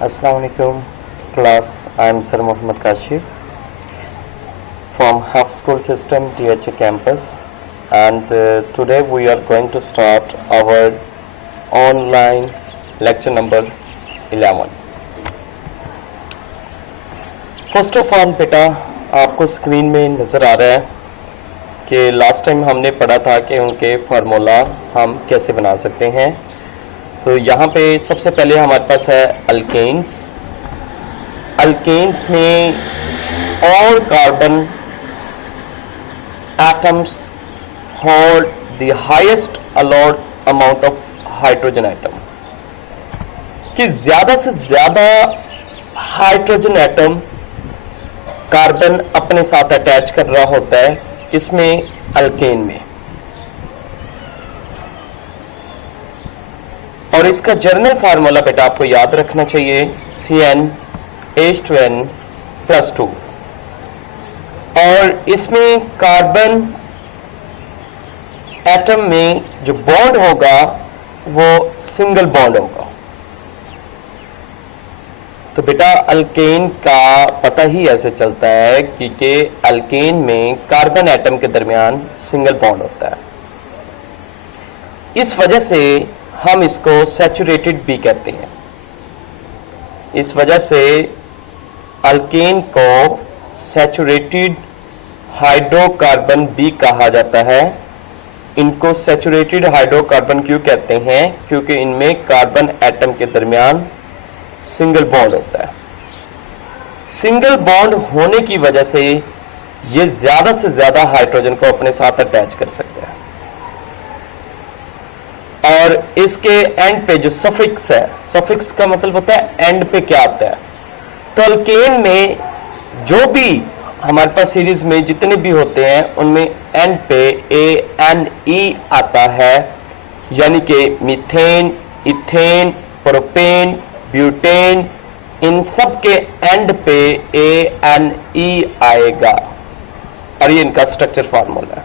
Assalamualaikum class. I am Sir Muhammad Kashif from Half School System THA campus, and today we are going to start our online lecture number 11. First of all बेटा, आपको screen में नज़र आ रहा है कि last time हमने पढ़ा था कि उनके फार्मूला हम कैसे बना सकते हैं। तो यहाँ पे सबसे पहले हमारे पास है अल्केन्स। अल्केन्स में all carbon atoms hold the highest allowed amount of hydrogen atom, कि ज़्यादा से ज़्यादा हाइड्रोजन एटम कार्बन अपने साथ अटैच कर रहा होता है, किसमें? अल्केन में। और इसका जर्नल फार्मूला बेटा आपको याद रखना चाहिए, CnH2n+2। और इसमें कार्बन एटम में जो बॉन्ड होगा वो सिंगल बॉन्ड होगा। तो बेटा अल्केन का पता ही ऐसे चलता है क्योंकि अल्केन में कार्बन एटम के दरमियान सिंगल बॉन्ड होता है। इस वजह से हम इसको सैचुरेटेड भी कहते हैं। इस वजह से अल्केन को सैचुरेटेड हाइड्रोकार्बन भी कहा जाता है। इनको सैचुरेटेड हाइड्रोकार्बन क्यों कहते हैं? क्योंकि इनमें कार्बन एटम के दरमियान सिंगल बॉन्ड होता है। सिंगल बॉन्ड होने की वजह से ये ज्यादा से ज्यादा हाइड्रोजन को अपने साथ अटैच कर सकते हैं। और इसके एंड पे जो सफिक्स है, सफिक्स का मतलब होता है एंड पे क्या आता है। तो अल्केन में जो भी हमारे पास सीरीज में जितने भी होते हैं उनमें एंड पे ANE आता है, यानी कि मीथेन, इथेन, प्रोपेन, ब्यूटेन, इन सब के एंड पे ANE आएगा। और ये इनका स्ट्रक्चर फार्मूला है।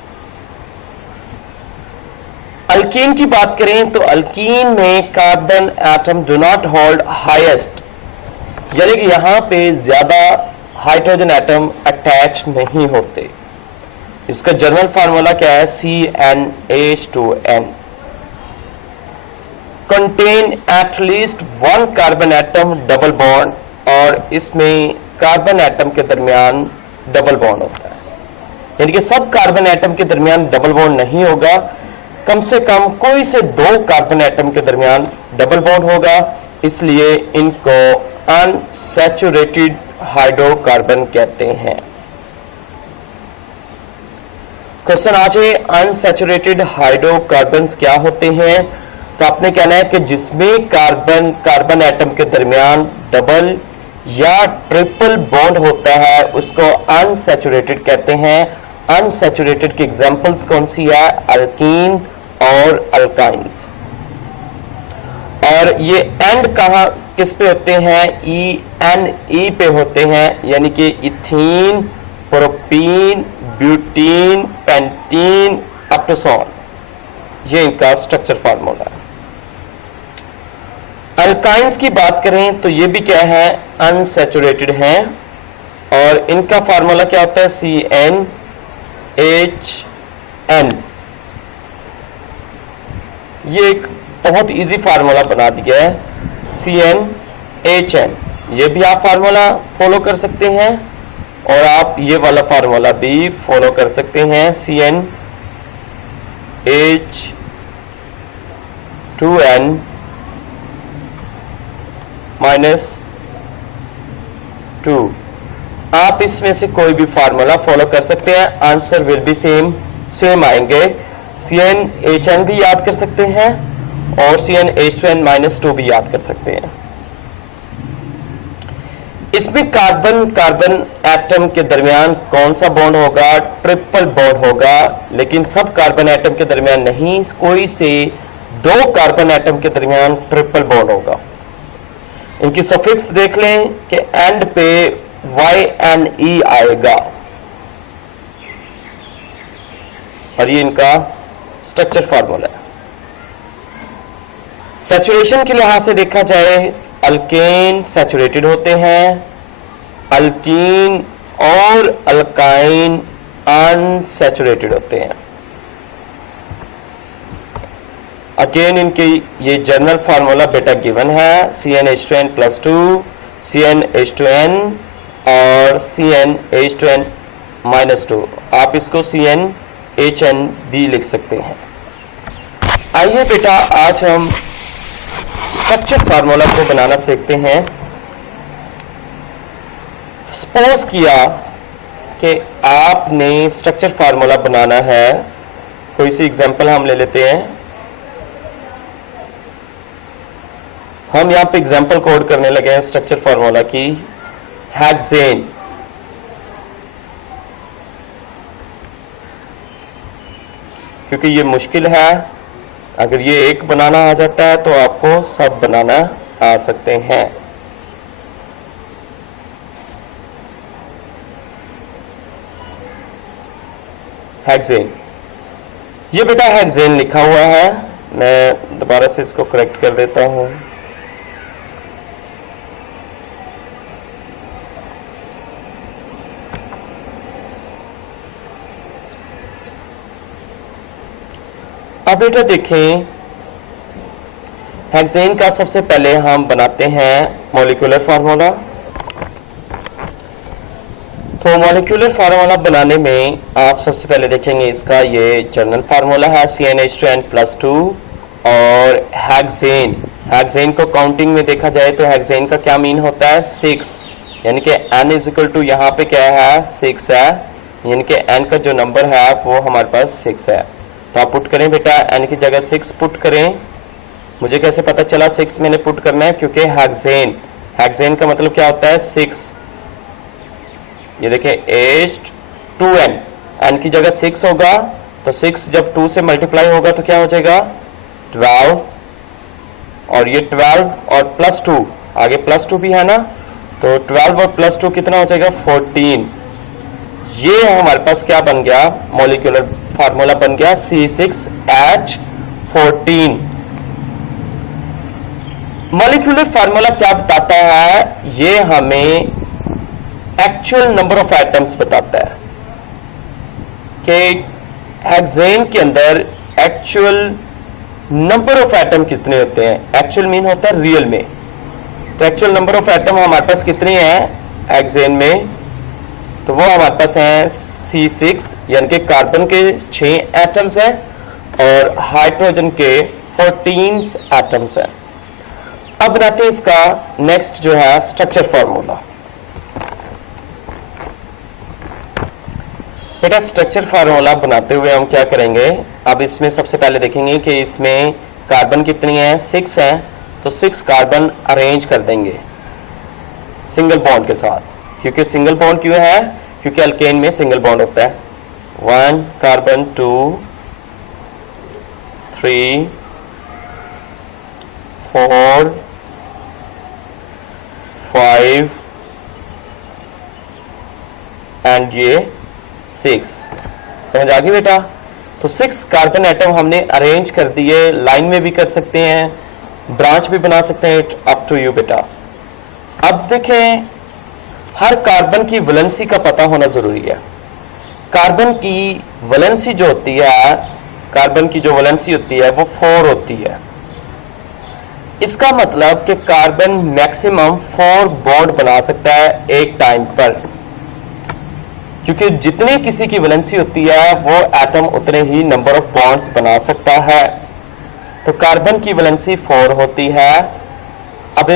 अल्कीन की बात करें तो अल्कीन में carbon atom do not hold highest, यानी कि यहां पे ज्यादा हाइड्रोजन एटम अटैच नहीं होते। इसका जनरल फार्मूला क्या है? CnH2n contain at least one carbon atom double bond, और इसमें कार्बन एटम के दरमियान डबल बॉन्ड होता है। यानी कि सब कार्बन एटम के दरमियान डबल बॉन्ड नहीं होगा, कम से कम कोई से दो कार्बन एटम के दरमियान डबल बॉन्ड होगा, इसलिए इनको अनसैचुरेटेड हाइड्रोकार्बन कहते हैं। क्वेश्चन आज है अनसैचुरेटेड हाइड्रोकार्बन्स क्या होते हैं। तो आपने कहना है कि जिसमें कार्बन एटम के दरमियान डबल या ट्रिपल बॉन्ड होता है उसको अनसैचुरेटेड कहते हैं। अनसैचुरेटेड की एग्जांपल्स कौन सी है? अल्कीन और अल्काइंस। और ये एंड कहां किस पे होते हैं? ENE पे होते हैं, यानी कि ethene, propene, butene, pentene, up to सॉन। ये इनका स्ट्रक्चर फार्मूला है। अल्काइंस की बात करें तो ये भी क्या है? अनसैचुरेटेड हैं, और इनका फार्मूला क्या होता है? CnHn। ये एक बहुत इजी फार्मूला बना दिया है, CnHn। ये भी आप फार्मूला फॉलो कर सकते हैं, और आप ये वाला फार्मूला भी फॉलो कर सकते हैं, CnH2n -2। आप इसमें से कोई भी फार्मूला फॉलो कर सकते हैं, आंसर विल बी सेम आएंगे। CnHn भी याद कर सकते हैं और CnH2n -2 भी याद कर सकते हैं। इसमें कार्बन एटम के दरमियान कौन सा बॉन्ड होगा? ट्रिपल बॉन्ड होगा, लेकिन सब कार्बन एटम के दरमियान नहीं, कोई से दो कार्बन एटम के दरमियान ट्रिपल बॉन्ड होगा। इनकी सफिक्स देख लें कि एंड पे YNE आएगा, और ये इनका स्ट्रक्चर फार्मूला है। सैचुरेशन के लिहाज से देखा जाए अल्केन सैचुरेटेड होते हैं, अल्कीन और अल्काइन अनसैचुरेटेड होते हैं। अगेन इनके ये जनरल फार्मूला बेटा गिवन है, CnH2n+2, CnH2n और CnH2n-2। आप इसको CnHn भी लिख सकते हैं। आइए बेटा आज हम स्ट्रक्चर फार्मूला को बनाना सीखते हैं। सपोज किया कि आपने स्ट्रक्चर फार्मूला बनाना है, कोई सी एग्जांपल हम ले लेते हैं। हम यहां पे एग्जांपल कोड करने लगे हैं स्ट्रक्चर फार्मूला की। हेक्सेन, क्योंकि ये मुश्किल है, अगर ये एक बनाना आ जाता है तो आपको सब बनाना आ सकते हैं। हेक्सेन, ये बेटा हेक्सेन लिखा हुआ है, मैं दोबारा से इसको करेक्ट कर देता हूं। अब बेटा देखें, हेक्सेन का सबसे पहले हम बनाते हैं मॉलिक्यूलर फार्मूला। तो मॉलिक्यूलर फार्मूला बनाने में आप सबसे पहले देखेंगे इसका ये जनरल फार्मूला है CnH2n+2 और हेक्सेन को काउंटिंग में देखा जाए तो हेक्सेन का क्या मीन होता है 6, यानी कि n = यहाँ पे क्या है 6 है, यानी कि n का जो नंबर है वो हमारे पास 6 है। तो आप पुट करें बेटा, n की जगह 6 पुट करें। मुझे कैसे पता चला 6 मैंने पुट करना है, क्योंकि हेक्सेन का मतलब क्या होता है 6। ये देखें H2n, n की जगह 6 होगा तो 6 जब 2 से मल्टीप्लाई होगा तो क्या हो जाएगा 12, और ये 12 और +2, आगे +2 भी है ना, तो 12 और +2 कितना हो जाएगा 14। ये हमारे पास क्या बन गया, मॉलिक्यूलर फार्मूला बन गया C6H14। मॉलिक्यूलर फार्मूला क्या बताता है, ये हमें एक्चुअल नंबर ऑफ एटम्स बताता है कि हेक्सेन के अंदर एक्चुअल नंबर ऑफ एटम कितने होते हैं। एक्चुअल मीन होता है रियल में, तो एक्चुअल नंबर ऑफ एटम हमारे पास कितने हैं हेक्सेन में, तो वो हमारे पास हैं C6, यानी कि कार्बन के 6 एटम्स हैं और हाइड्रोजन के 14 एटम्स हैं। अब बनाते हैं इसका नेक्स्ट जो है स्ट्रक्चर फार्मूला। बेटा स्ट्रक्चर फार्मूला बनाते हुए हम क्या करेंगे, अब इसमें सबसे पहले देखेंगे कि इसमें कार्बन कितनी है 6 है, तो 6 कार्बन अरेंज कर देंगे सिंगल बॉन्ड के साथ। क्योंकि सिंगल बॉन्ड क्यों है, क्योंकि अल्केन में सिंगल बॉन्ड होता है। 1 कार्बन 2 3 4 5 एंड ये 6। समझ आ गई बेटा। तो 6 कार्बन एटम हमने अरेंज कर दिए, लाइन में भी कर सकते हैं, ब्रांच भी बना सकते हैं, अप टू यू बेटा। अब देखें, हर कार्बन की वैलेंसी का पता होना जरूरी है। कार्बन की वैलेंसी जो होती है, कार्बन की जो वैलेंसी होती है वो 4 होती है। इसका मतलब कि कार्बन मैक्सिमम 4 बॉन्ड बना सकता है एक टाइम पर, क्योंकि जितनी किसी की वैलेंसी होती है वो एटम उतने ही नंबर ऑफ बॉन्ड्स बना सकता है। तो कार्बन की वैलेंसी 4 होती है। अब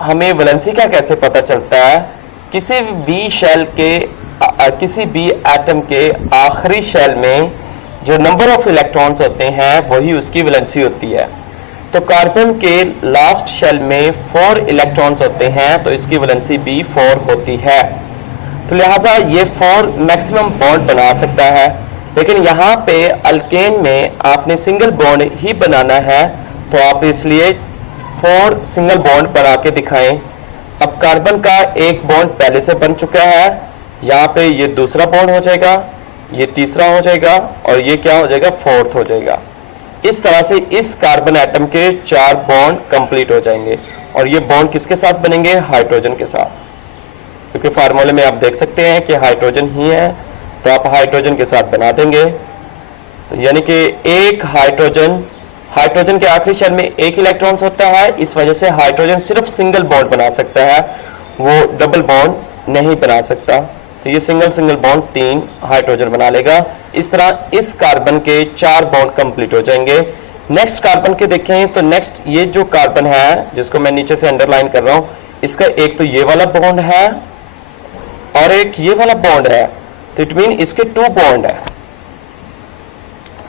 हमें वैलेंसी का कैसे पता चलता है, किसी भी शेल के किसी भी एटम के आखिरी शेल में जो नंबर ऑफ इलेक्ट्रॉन्स होते हैं वही उसकी वैलेंसी होती है। तो कार्बन के लास्ट शेल में 4 इलेक्ट्रॉन्स होते हैं, तो इसकी वैलेंसी भी 4 होती है। तो लिहाजा ये 4 मैक्सिमम बॉन्ड बना सकता है। लेकिन यहाँ पे अल्केन में आपने सिंगल बॉन्ड ही बनाना है, तो आप इसलिए 4 सिंगल बॉन्ड बना के दिखाएं। अब कार्बन का एक बॉन्ड पहले से बन चुका है, यहाँ पे ये दूसरा बॉन्ड हो जाएगा, ये तीसरा हो जाएगा और ये क्या हो जाएगा 4th हो जाएगा। इस तरह से इस कार्बन एटम के 4 बॉन्ड कंप्लीट हो जाएंगे और ये बॉन्ड किसके साथ बनेंगे? हाइड्रोजन के साथ, क्योंकि फार्मूले में आप देख सकते हैं कि हाइड्रोजन ही है, तो आप हाइड्रोजन के साथ बना देंगे। तो यानी कि एक हाइड्रोजन के आखिरी शेल में एक इलेक्ट्रॉन्स होता है, इस वजह से हाइड्रोजन सिर्फ सिंगल बॉन्ड बना सकता है, वो डबल बॉन्ड नहीं बना सकता। तो ये सिंगल बॉन्ड 3 हाइड्रोजन बना लेगा। इस तरह इस कार्बन के 4 बॉन्ड कंप्लीट हो जाएंगे। नेक्स्ट कार्बन के देखें तो नेक्स्ट ये जो कार्बन है जिसको मैं नीचे से अंडरलाइन कर रहा हूं, इसका एक तो ये वाला बॉन्ड है और एक ये वाला बॉन्ड है, तो इट मीन इसके 2 बॉन्ड है।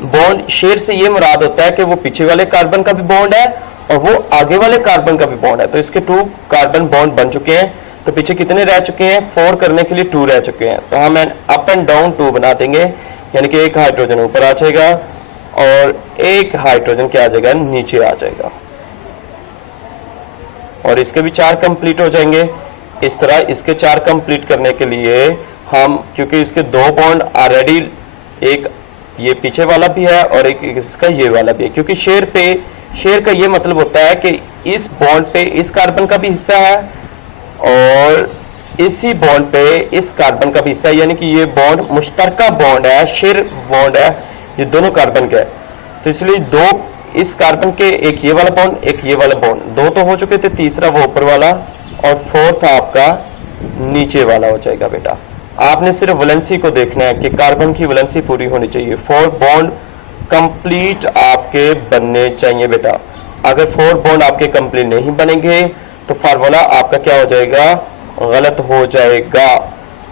बॉन्ड शेयर से ये मुराद होता है कि वो पीछे वाले कार्बन का भी बॉन्ड है और वो आगे वाले कार्बन का भी बॉन्ड है। तो इसके 2 कार्बन बॉन्ड बन चुके हैं। तो पीछे कितने रह चुके हैं? 4 करने के लिए 2 रह चुके हैं। तो हम अप एंड डाउन 2 बना देंगे, यानी कि एक हाइड्रोजन ऊपर आ जाएगा और एक हाइड्रोजन क्या आ जाएगा? नीचे आ जाएगा और इसके भी 4 कंप्लीट हो जाएंगे। इस तरह इसके 4 कंप्लीट करने के लिए हम, क्योंकि इसके 2 बॉन्ड ऑलरेडी, एक ये पीछे वाला भी है और एक इसका ये वाला भी है, क्योंकि शेयर का ये मतलब होता है कि इस बॉन्ड पे इस कार्बन का भी हिस्सा है और इसी बॉन्ड पे इस कार्बन का भी हिस्सा है, यानी कि ये बॉन्ड मुश्तरका बॉन्ड है, शेयर बॉन्ड है, ये दोनों कार्बन के है। तो इसलिए 2 इस कार्बन के, एक ये वाला बॉन्ड एक ये वाला बॉन्ड, 2 तो हो चुके थे, तीसरा वो ऊपर वाला और 4th आपका नीचे वाला हो जाएगा। बेटा आपने सिर्फ वैलेंसी को देखना है कि कार्बन की वैलेंसी पूरी होनी चाहिए, 4 बॉन्ड कंप्लीट आपके बनने चाहिए। बेटा अगर 4 बॉन्ड आपके कंप्लीट नहीं बनेंगे तो फार्मूला आपका क्या हो जाएगा? गलत हो जाएगा।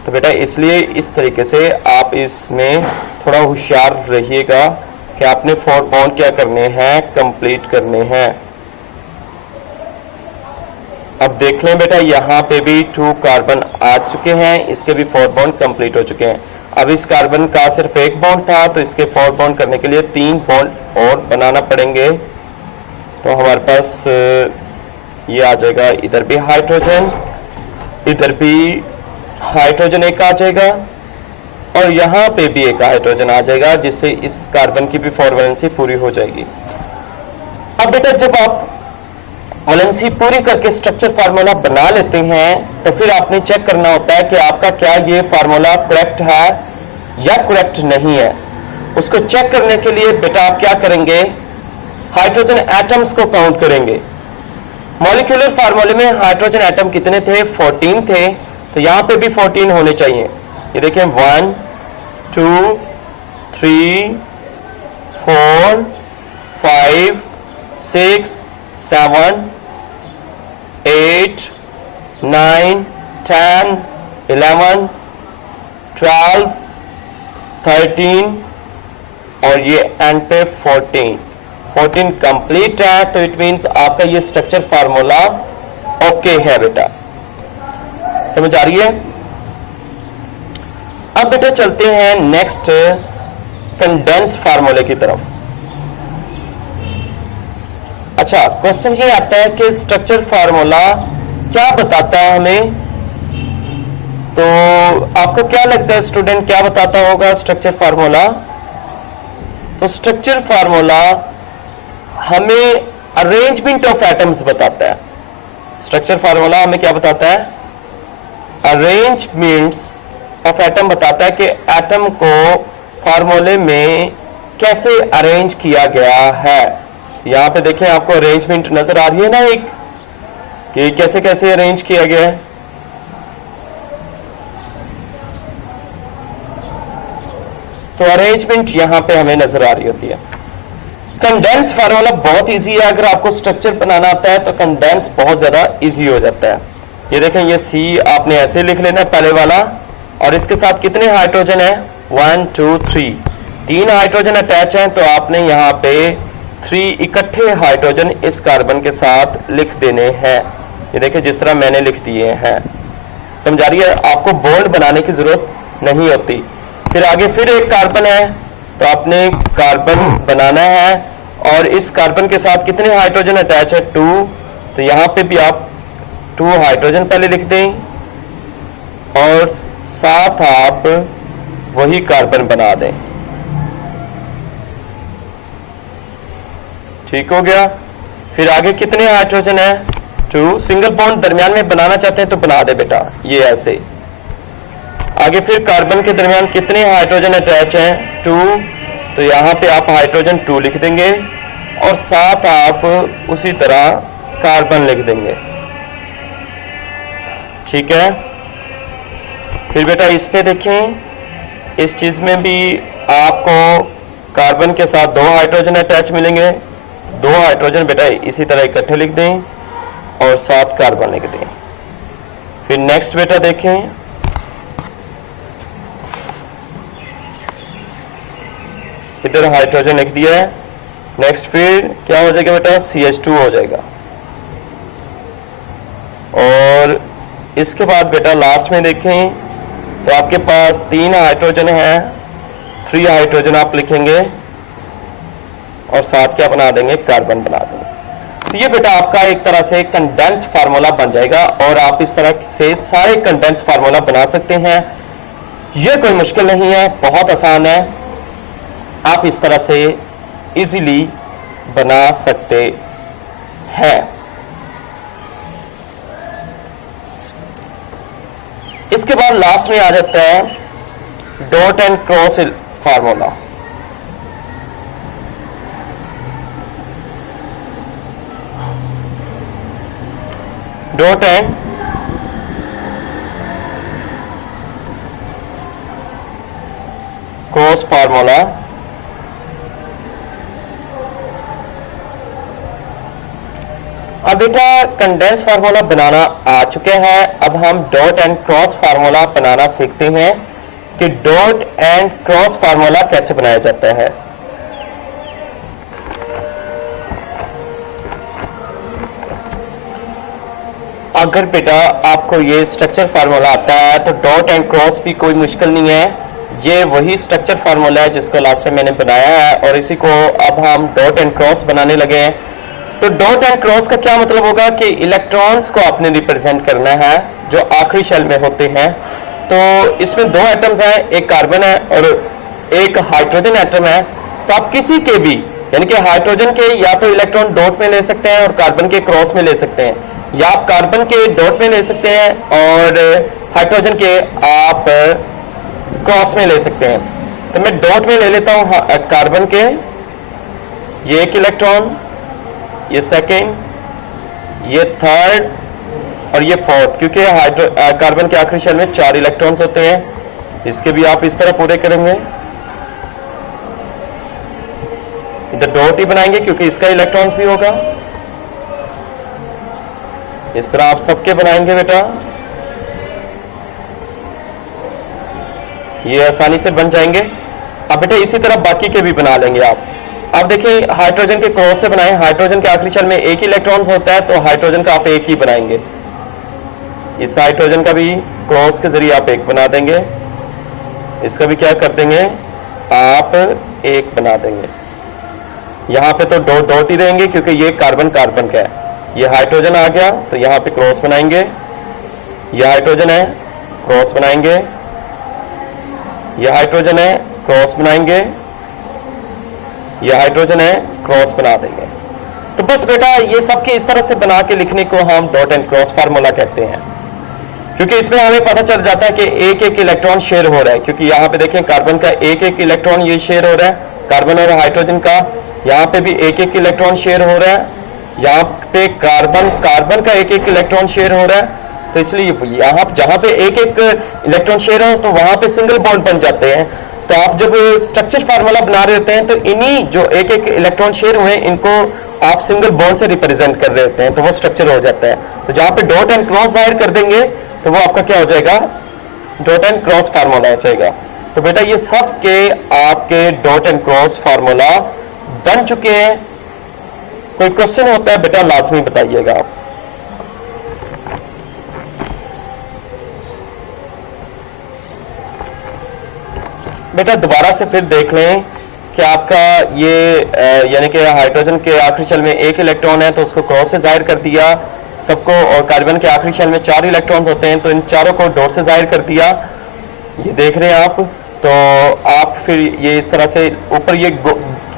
तो बेटा इसलिए इस तरीके से आप इसमें थोड़ा होशियार रहिएगा कि आपने 4 बॉन्ड क्या करने हैं? कंप्लीट करने हैं। अब देख लें बेटा, यहाँ पे भी 2 कार्बन आ चुके हैं, इसके भी 4 बॉन्ड कंप्लीट हो चुके हैं। अब इस कार्बन का सिर्फ एक बॉन्ड था, तो इसके 4 बॉन्ड करने के लिए 3 बॉन्ड और बनाना पड़ेंगे। तो हमारे पास ये आ जाएगा, इधर भी हाइड्रोजन, इधर भी हाइड्रोजन एक आ जाएगा और यहाँ पे भी एक हाइड्रोजन आ जाएगा, जिससे इस कार्बन की भी 4 वैलेंसी पूरी हो जाएगी। अब बेटा जब आप वैलेंसी पूरी करके स्ट्रक्चर फार्मूला बना लेते हैं तो फिर आपने चेक करना होता है कि आपका क्या ये फार्मूला करेक्ट है या करेक्ट नहीं है। उसको चेक करने के लिए बेटा आप क्या करेंगे? हाइड्रोजन एटम्स को काउंट करेंगे। मॉलिक्यूलर फार्मूले में हाइड्रोजन एटम कितने थे? 14 थे, तो यहां पे भी 14 होने चाहिए। ये देखें 1 2 3 4 5 6 7 8 9 10 11 12 13 और ये एंड पे 14 कंप्लीट है। तो इट मींस आपका ये स्ट्रक्चर फार्मूला ओके है। बेटा समझ आ रही है? अब बेटा चलते हैं नेक्स्ट कंडेंस फार्मूले की तरफ। अच्छा, क्वेश्चन ये आता है कि स्ट्रक्चर फार्मूला क्या बताता है हमें? तो आपको क्या लगता है स्टूडेंट, क्या बताता होगा स्ट्रक्चर फार्मूला? तो स्ट्रक्चर फार्मूला हमें अरेंजमेंट ऑफ एटम्स बताता है। स्ट्रक्चर फार्मूला हमें क्या बताता है? अरेंजमेंट्स ऑफ एटम बताता है कि एटम को फार्मूले में कैसे अरेंज किया गया है। यहां पे देखें, आपको अरेंजमेंट नजर आ रही है ना एक, कि कैसे कैसे अरेंज किया गया है। तो अरेंजमेंट यहां पे हमें नजर आ रही होती है। कंडेंस फार्मूला बहुत इजी है, अगर आपको स्ट्रक्चर बनाना आता है तो कंडेंस बहुत ज्यादा इजी हो जाता है। ये देखें, ये सी आपने ऐसे लिख लेना पहले वाला, और इसके साथ कितने हाइड्रोजन है? 1 2 3, 3 हाइड्रोजन अटैच हैं, तो आपने यहाँ पे 3 इकट्ठे हाइड्रोजन इस कार्बन के साथ लिख देने हैं। ये देखिए जिस तरह मैंने लिख दिए हैं। समझ आ रही है? आपको बॉन्ड बनाने की जरूरत नहीं होती। फिर आगे फिर एक कार्बन है, तो आपने कार्बन बनाना है और इस कार्बन के साथ कितने हाइड्रोजन अटैच है? 2, तो यहां पे भी आप 2 हाइड्रोजन पहले लिख दें और साथ आप वही कार्बन बना दें। ठीक हो गया। फिर आगे कितने हाइड्रोजन है? 2। सिंगल बॉन्ड दरमियान में बनाना चाहते हैं तो बना दे बेटा, ये ऐसे। आगे फिर कार्बन के दरमियान कितने हाइड्रोजन अटैच हैं? 2। तो यहां पे आप हाइड्रोजन 2 लिख देंगे और साथ आप उसी तरह कार्बन लिख देंगे, ठीक है। फिर बेटा इस पे देखें, इस चीज में भी आपको कार्बन के साथ 2 हाइड्रोजन अटैच मिलेंगे। 2 हाइड्रोजन बेटा इसी तरह इकट्ठे लिख दें और साथ कार्बन लिख दें। फिर नेक्स्ट बेटा देखें, इधर हाइड्रोजन लिख दिया है। नेक्स्ट फिर क्या हो जाएगा बेटा? CH2 हो जाएगा। और इसके बाद बेटा लास्ट में देखें तो आपके पास 3 हाइड्रोजन है, 3 हाइड्रोजन आप लिखेंगे और साथ क्या बना देंगे? कार्बन बना देंगे। तो ये बेटा आपका एक तरह से कंडेंस फार्मूला बन जाएगा और आप इस तरह से सारे कंडेंस फार्मूला बना सकते हैं। ये कोई मुश्किल नहीं है, बहुत आसान है, आप इस तरह से इजीली बना सकते हैं। इसके बाद लास्ट में आ जाता है dot and cross formula. Dot and cross formula. अब बेटा कंडेंस फार्मूला बनाना आ चुके हैं, अब हम डॉट एंड क्रॉस फार्मूला बनाना सीखते हैं कि डॉट एंड क्रॉस फार्मूला कैसे बनाया जाता है। अगर बेटा आपको ये स्ट्रक्चर फार्मूला आता है तो डॉट एंड क्रॉस भी कोई मुश्किल नहीं है, ये वही स्ट्रक्चर फार्मूला है जिसको लास्ट टाइम मैंने बनाया है और इसी को अब हम डॉट एंड क्रॉस बनाने लगे हैं। तो डॉट एंड क्रॉस का क्या मतलब होगा कि इलेक्ट्रॉन्स को आपने रिप्रेजेंट करना है जो आखिरी शेल में होते हैं। तो इसमें 2 एटम्स हैं, एक कार्बन है और एक हाइड्रोजन एटम है। तो आप किसी के भी यानी कि हाइड्रोजन के या तो इलेक्ट्रॉन डॉट में ले सकते हैं और कार्बन के क्रॉस में ले सकते हैं, या आप कार्बन के डॉट में ले सकते हैं और हाइड्रोजन के आप क्रॉस में ले सकते हैं। तो मैं डॉट में ले लेता हूं कार्बन के, ये एक इलेक्ट्रॉन, ये सेकेंड, ये थर्ड और ये फोर्थ, क्योंकि कार्बन के आखिरी शेल में 4 इलेक्ट्रॉन्स होते हैं। इसके भी आप इस तरह पूरे करेंगे, इधर डॉट ही बनाएंगे क्योंकि इसका इलेक्ट्रॉन्स भी होगा। इस तरह आप सबके बनाएंगे बेटा, ये आसानी से बन जाएंगे। अब बेटा इसी तरह बाकी के भी बना लेंगे आप। अब देखिए हाइड्रोजन के क्रॉस से बनाएं, हाइड्रोजन के आखिरी शेल में एक ही इलेक्ट्रॉन होता है तो हाइड्रोजन का आप एक ही बनाएंगे। इस हाइड्रोजन का भी क्रॉस के जरिए आप एक बना देंगे, इसका भी क्या कर देंगे आप एक बना देंगे। यहां पे तो डॉट ही रहेंगे क्योंकि ये कार्बन कार्बन का है। ये हाइड्रोजन आ गया तो यहां पे क्रॉस बनाएंगे, ये हाइड्रोजन है क्रॉस बनाएंगे, ये हाइड्रोजन है क्रॉस बनाएंगे, ये हाइड्रोजन है क्रॉस बना देंगे। तो बस बेटा ये सब के इस तरह से बना के लिखने को हम डॉट एंड क्रॉस फार्मूला कहते हैं, क्योंकि इसमें हमें पता चल जाता है कि एक एक इलेक्ट्रॉन शेयर हो रहा है। क्योंकि यहाँ पे देखें कार्बन का एक एक इलेक्ट्रॉन ये शेयर हो रहा है, कार्बन और हाइड्रोजन का यहाँ पे भी एक एक इलेक्ट्रॉन शेयर हो रहा है, यहाँ पे कार्बन का एक एक इलेक्ट्रॉन शेयर हो रहा है। तो इसलिए यहाँ जहां पे एक एक इलेक्ट्रॉन शेयर हो तो वहां पे सिंगल बॉन्ड बन जाते हैं। तो आप जब स्ट्रक्चर फार्मूला बना रहे होते हैं तो इन्हीं जो एक एक इलेक्ट्रॉन शेयर हुए इनको आप सिंगल बॉन्ड से रिप्रेजेंट कर रहे होते हैं, तो वो स्ट्रक्चर हो जाता है। तो जहां पे डॉट एंड क्रॉस जाहिर कर देंगे तो वो आपका क्या हो जाएगा, डॉट एंड क्रॉस फार्मूला हो जाएगा। तो बेटा ये सब के आपके डॉट एंड क्रॉस फार्मूला बन चुके हैं। कोई क्वेश्चन होता है बेटा लाजमी बताइएगा आप। बेटा दोबारा से फिर देख लें कि आपका ये यानी कि हाइड्रोजन के आखिरी शेल में एक इलेक्ट्रॉन है तो उसको क्रॉस से जाहिर कर दिया सबको, और कार्बन के आखिरी शेल में 4 इलेक्ट्रॉन्स होते हैं तो इन चारों को डॉट से जाहिर कर दिया। ये देख रहे हैं आप। तो आप फिर ये इस तरह से ऊपर ये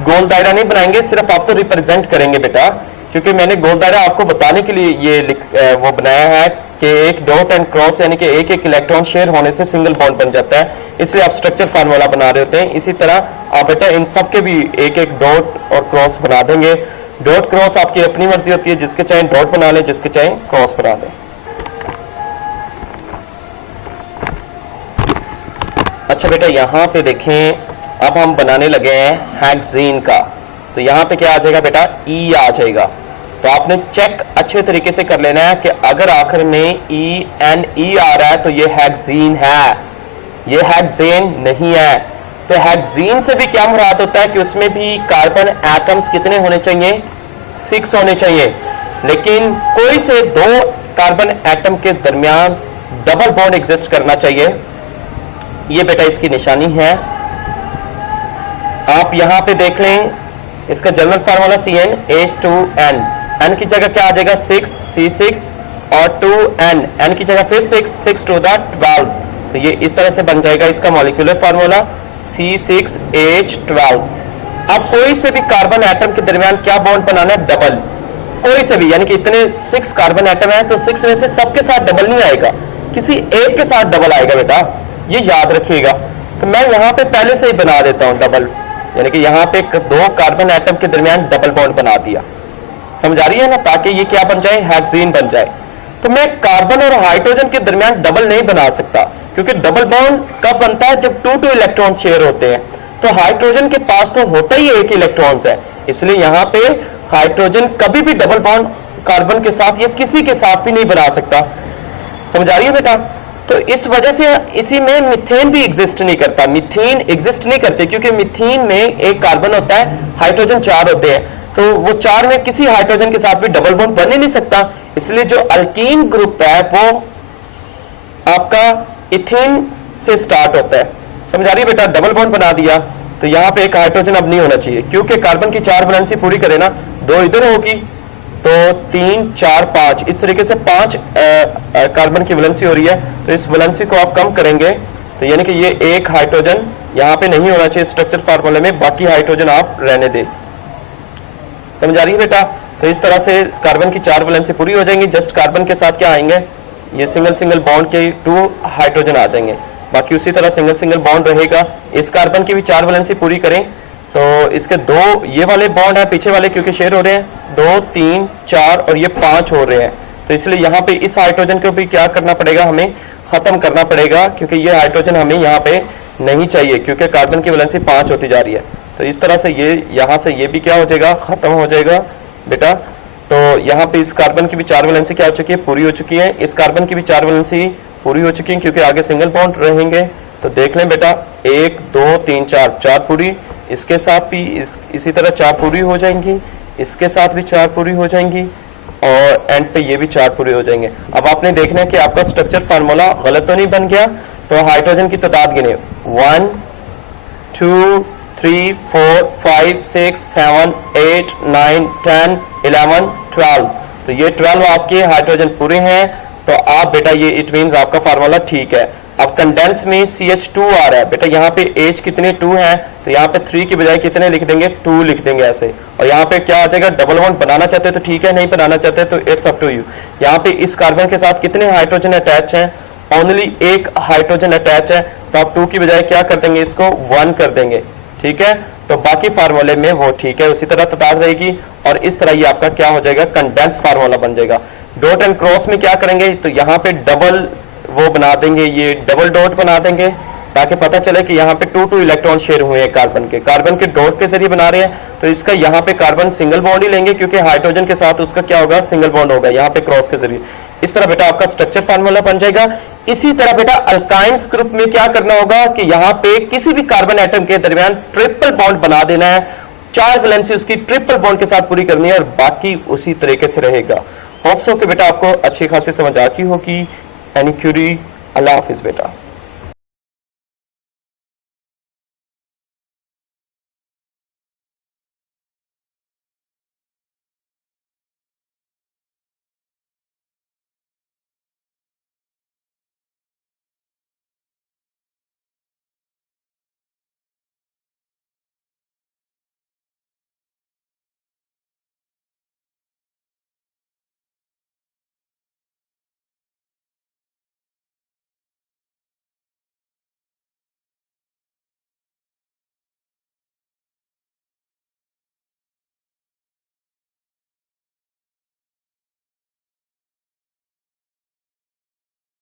गोल दायरा नहीं बनाएंगे, सिर्फ आप तो रिप्रेजेंट करेंगे बेटा, क्योंकि मैंने गोल दायरा आपको बताने के लिए ये वो बनाया है कि एक डॉट एंड क्रॉस यानी कि एक एक इलेक्ट्रॉन शेयर होने से सिंगल बॉन्ड बन जाता है, इसलिए आप स्ट्रक्चर फार्मूला बना रहे होते हैं। इसी तरह आप बेटा इन सब के भी एक एक डॉट और क्रॉस बना देंगे। डॉट क्रॉस आपकी अपनी मर्जी होती है, जिसके चाहे डॉट बना लें, जिसके चाहे क्रॉस बना दें। अच्छा बेटा यहां पे देखें, अब हम बनाने लगे हैं हेक्सेन का, तो यहां पे क्या आ जाएगा बेटा, ई आ जाएगा। तो आपने चेक अच्छे तरीके से कर लेना है कि अगर आखिर में ई एन ई आ रहा है तो ये हेक्सेन है, ये हेक्सेन नहीं है। तो हेक्सेन से भी क्या मुराद होता है कि उसमें भी कार्बन एटम्स कितने होने चाहिए, 6 होने चाहिए, लेकिन कोई से 2 कार्बन एटम के दरमियान डबल बॉन्ड एग्जिस्ट करना चाहिए। ये बेटा इसकी निशानी है, आप यहां पे देख लें, इसका जनरल फार्मूला CnH2n, n की जगह क्या आ जाएगा 6 C6 और 2n, n की जगह फिर 6 to the 12, तो ये इस तरह से बन जाएगा इसका मॉलिक्यूलर फार्मूला C6H12। अब कोई से भी कार्बन एटम के दरमियान क्या बॉन्ड बनाना है, डबल, कोई से भी, यानी कि इतने 6 कार्बन एटम है तो 6 में से सबके साथ डबल नहीं आएगा, किसी एक के साथ डबल आएगा बेटा, ये याद रखिएगा। तो मैं यहां पे पहले से ही बना देता हूं डबल, यानी कि यहां पे 2 कार्बन एटम के दरमियान डबल बॉन्ड बना दिया, समझ आ रही है ना, ताकि ये क्या बन जाए, हेक्सेन बन जाए। तो मैं कार्बन और हाइड्रोजन के दरमियान डबल नहीं बना सकता, क्योंकि डबल बॉन्ड कब बनता है, जब 2 इलेक्ट्रॉन शेयर होते हैं। तो हाइड्रोजन के पास तो होता ही 1 इलेक्ट्रॉन है, इसलिए यहां पे हाइड्रोजन कभी भी डबल बॉन्ड कार्बन के साथ या किसी के साथ भी नहीं बना सकता, समझ आ रही है बेटा। तो इस वजह से इसी में मीथेन भी एग्जिस्ट नहीं करता, मीथेन एग्जिस्ट नहीं करते, क्योंकि मीथेन में एक कार्बन होता है, हाइड्रोजन 4 होते हैं, तो वो 4 में किसी हाइड्रोजन के साथ भी डबल बॉन्ड बन ही नहीं सकता, इसलिए जो अल्कीन ग्रुप है वो आपका इथेन से स्टार्ट होता है, समझ आ रही है बेटा। डबल बॉन्ड बना दिया तो यहां पे एक हाइड्रोजन अब नहीं होना चाहिए, क्योंकि कार्बन की 4 वैलेंसी पूरी करे ना, 2 इधर होगी तो 3 4 5, इस तरीके से 5 कार्बन की वैलेंसी हो रही है, तो इस वैलेंसी को आप कम करेंगे, तो यानी कि ये एक हाइड्रोजन यहां पे नहीं होना चाहिए स्ट्रक्चर फार्मूले में, बाकी हाइड्रोजन आप रहने दें, समझ आ रही है बेटा। तो इस तरह से कार्बन की 4 वैलेंसी पूरी हो जाएंगी, जस्ट कार्बन के साथ क्या आएंगे, ये सिंगल बॉन्ड के 2 हाइड्रोजन आ जाएंगे, बाकी उसी तरह सिंगल बॉन्ड रहेगा। इस कार्बन की भी 4 वैलेंसी पूरी करें तो इसके 2 ये वाले बॉन्ड है पीछे वाले, क्योंकि शेयर हो रहे हैं, 2 3 4 और ये 5 हो रहे हैं, तो इसलिए यहाँ पे इस हाइड्रोजन को भी क्या करना पड़ेगा, हमें खत्म करना पड़ेगा, क्योंकि ये हाइड्रोजन हमें यहाँ पे नहीं चाहिए, क्योंकि कार्बन की वैलेंसी 5 होती जा रही है। तो इस तरह से ये यहाँ से ये भी क्या हो जाएगा, खत्म हो जाएगा बेटा। तो यहाँ पे इस कार्बन की भी 4 वैलेंसी क्या हो चुकी है, पूरी हो चुकी है, इस कार्बन की भी 4 वैलेंसी पूरी हो चुकी है, क्योंकि आगे सिंगल बॉन्ड रहेंगे। तो देख लें बेटा, 1 2 3 4 पूरी, इसके साथ भी इसी तरह 4 पूरी हो जाएंगी, इसके साथ भी 4 पूरी हो जाएंगी, और एंड पे ये भी 4 पूरे हो जाएंगे। अब आपने देखना है कि आपका स्ट्रक्चर फार्मूला गलत तो नहीं बन गया। तो हाइड्रोजन की तादाद गिने, 1 2 3 4 5 6 7 8 9 10 11 12, तो ये 12 आपके हाइड्रोजन पूरे हैं। तो आप बेटा ये इट मींस आपका फार्मूला ठीक है। अब कंडेंस में CH2 आ रहा है बेटा, यहाँ पे H कितने 2 है, तो यहाँ पे 3 की बजाय कितने लिख देंगे, 2 लिख देंगे ऐसे, और यहाँ पे क्या आ जाएगा, डबल बॉन्ड बनाना चाहते हैं तो ठीक है, नहीं बनाना चाहते तो इट्स अप टू यू। यहाँ पे इस कार्बन के साथ कितने हाइड्रोजन अटैच हैं, ओनली 1 हाइड्रोजन अटैच है, तो आप 2 की बजाय क्या कर देंगे, इसको 1 कर देंगे, ठीक है। तो बाकी फार्मूले में वो ठीक है, उसी तरह तादाद रहेगी, और इस तरह ये आपका क्या हो जाएगा, कंडेंस फार्मूला बन जाएगा। डॉट एंड क्रॉस में क्या करेंगे, तो यहाँ पे डबल वो बना देंगे, ये डबल डॉट बना देंगे, ताकि पता चले कि यहाँ पे 2 इलेक्ट्रॉन शेयर हुए हैं कार्बन के डॉट के जरिए बना रहे हैं, तो इसका यहाँ पे कार्बन सिंगल बॉन्ड ही लेंगे, क्योंकि हाइड्रोजन के साथ उसका क्या होगा, सिंगल बॉन्ड होगा यहाँ पे क्रॉस के जरिए। इस तरह बेटा आपका स्ट्रक्चर फार्मूला बन जाएगा। इसी तरह बेटा अल्काइंस ग्रुप में क्या करना होगा कि यहाँ पे किसी भी कार्बन एटम के दरमियान ट्रिपल बॉन्ड बना देना है, 4 वैलेंसी उसकी ट्रिपल बॉन्ड के साथ पूरी करनी है, और बाकी उसी तरीके से रहेगा। होप्स हो कि बेटा आपको अच्छी खासी समझ आती होगी। एनी क्यूरी, अल्लाह हाफिज बेटा।